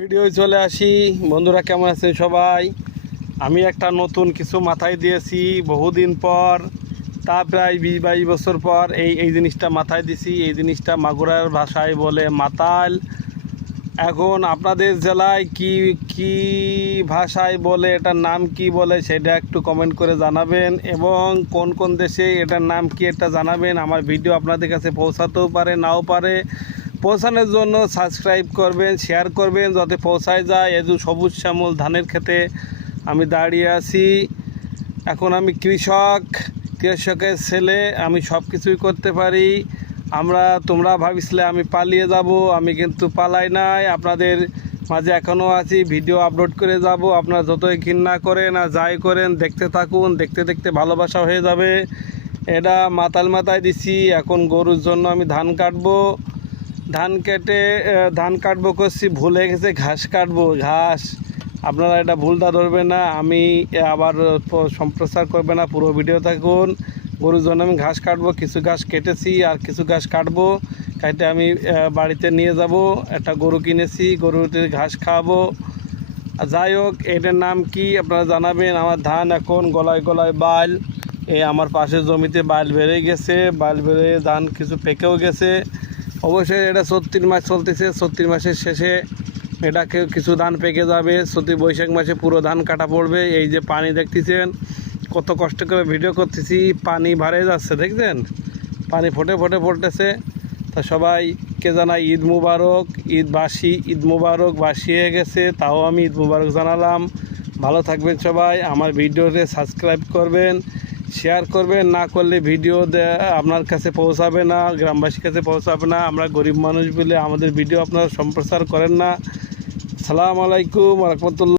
Video চলে আসি। বন্ধুরা কেমন আছেন সবাই? আমি একটা নতুন কিছু মাথায় দিয়েছি বহুদিন পর, তা প্রায় 20-22 বছর পর এই জিনিসটা মাথায় দিছি। এই জিনিসটা মাগুরার ভাষায় বলে মাতাল। এখন আপনাদের জেলায় কি কি ভাষায় বলে, এটার নাম কি বলে সেটা একটু কমেন্ট করে জানাবেন, এবং কোন কোন দেশে এটার নাম কি এটা জানাবেন। আমার ভিডিও আপনাদের কাছে পৌঁছাতেও পারে, নাও পারে। পৌঁছানোর জন্য সাবস্ক্রাইব করবেন, শেয়ার করবেন যাতে পৌঁছায় যায়। এই যে সবুজ শ্যামল ধানের খেতে আমি দাঁড়িয়ে আছি। এখন আমি কৃষকের ছেলে, আমি সব কিছুই করতে পারি। তোমরা ভাবিছিলে আমি পালিয়ে যাব, আমি কিন্তু পালাই নাই। আপনাদের মাঝে এখনও আছি, ভিডিও আপলোড করে যাব। আপনারা যতই ঘৃণা করেন আর যাই করেন দেখতে থাকুন, দেখতে দেখতে ভালোবাসা হয়ে যাবে। এটা মাথায় দিছি। এখন গরুর জন্য আমি ধান কাটবো। ধান কাটবো করছি, ভুলে গেছে ঘাস কাটবো। আপনারা এটা ভুলটা ধরবে না, আমি আবার সম্প্রচার করবে না, পুরো ভিডিও থাকুন। গরুর জন্য আমি ঘাস কাটবো, কিছু ঘাস কেটেছি আর কিছু ঘাস কাটবো। কাটে আমি বাড়িতে নিয়ে যাব। একটা গরু কিনেছি, গরুতে ঘাস খাওয়াবো। যাই হোক, এটার নাম কি আপনারা জানাবেন। আমার ধান এখন গলায় গলায় বাইল। আমার পাশের জমিতে বাইল বেড়ে গেছে, বাইল বেড়ে ধান কিছু পেকেও গেছে। অবশ্যই এটা 34 মাস চলতেছে। 34 মাসের শেষে এটাকে কিছু ধান পেকে যাবে। বৈশাখ মাসে পুরো ধান কাটা পড়বে। এই যে পানি দেখতেছেন, কত কষ্ট করে ভিডিও করতেছি, পানি ভারে যাচ্ছে, দেখছেন পানি ফোটে পড়তেছে। তা সবাইকে জানাই ঈদ মুবারক, ঈদ মুবারক। বাসি হয়ে গেছে, তাও আমি ঈদ মুবারক জানালাম। ভালো থাকবেন সবাই। আমার ভিডিওতে সাবস্ক্রাইব করবেন, শেয়ার করবেন। না করলে ভিডিও আপনার কাছে পৌঁছাবে না, গ্রামবাসীর কাছে পৌঁছাবে না। আমরা গরিব মানুষ বলে আমাদের ভিডিও আপনারা সম্প্রচার করেন না। আসসালামু আলাইকুম ওয়া রাহমাতুল্লাহ।